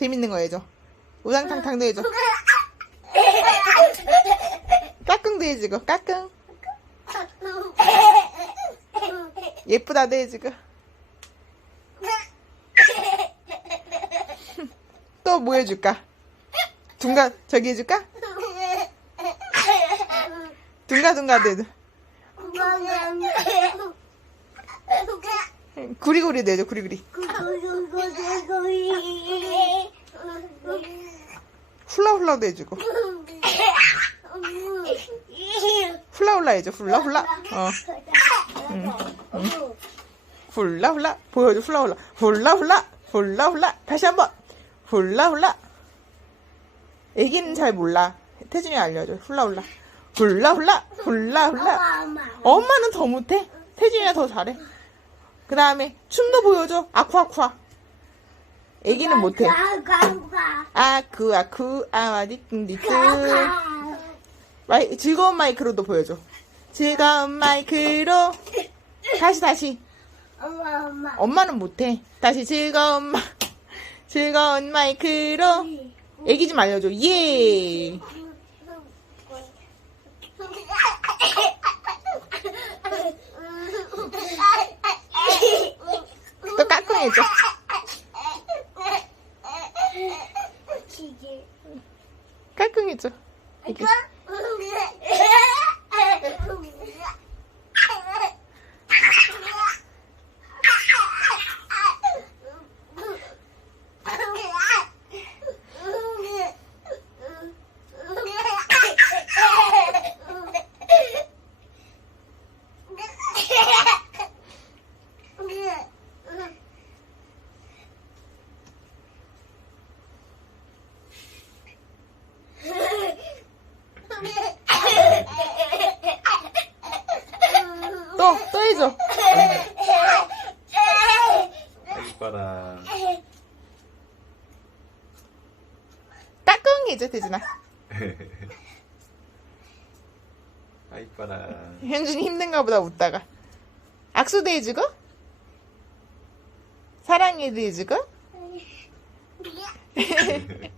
재밌는 거 해줘. 우당탕탕도 해줘. 까꿍도 해주고, 까꿍. 예쁘다도 해주고. 또 뭐 해줄까? 둥가, 저기 해줄까? 둥가둥가도 해줘. 구리구리도 해줘, 구리구리. 훌라훌라도 해주고. 훌라훌라 해줘, 훌라훌라. 어. 훌라훌라. 보여줘, 훌라훌라. 훌라훌라. 훌라훌라. 다시 한 번. 훌라훌라. 애기는 잘 몰라. 태준이 알려줘. 훌라훌라. 훌라훌라. 훌라훌라. 엄마는 더 못해. 태준이가 더 잘해. 그 다음에 춤도 보여줘. 아쿠아쿠아. 애기는 못해. 아쿠 아쿠 아와디꿍디꿍. 마이, 즐거운 마이크로도 보여줘. 즐거운 마이크로. 다시 다시. 엄마 엄마 엄마는 못해. 다시 즐거운 마 즐거운 마이크로. 애기 좀 알려줘. 예. 또 까꿍 또 해줘. 이뻐라. 까꿍해줘, 대준아. 아 이뻐라. 현준이 힘든가 보다 웃다가. 악수도 해주고. 사랑해도 해주고.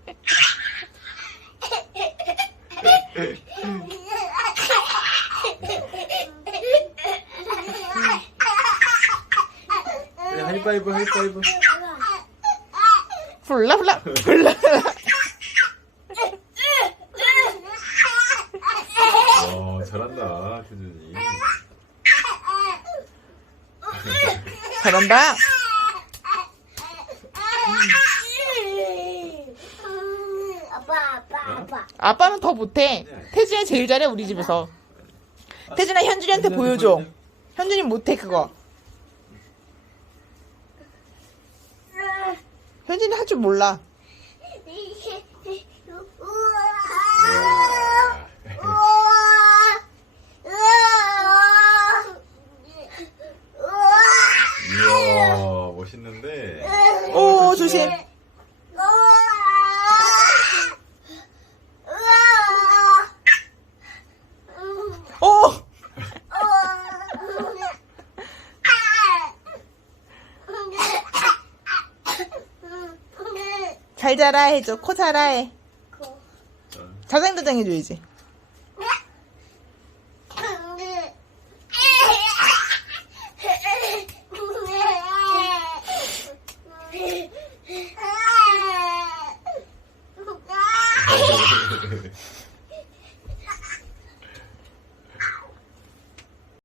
그래, 하이파이브 하이파이브. 훌라훌라, 훌라훌라. 어 잘한다 태준이. 잘한다. 아빠 아빠 아빠 아빠는 더 못해. 태준이 제일 잘해, 우리 집에서. 태준아, 현준이한테 보여줘. 현준이 못해, 그거. 현준이 할 줄 몰라. 잘 자라 해줘. 코 자라 해. 자장자장 해줘야지.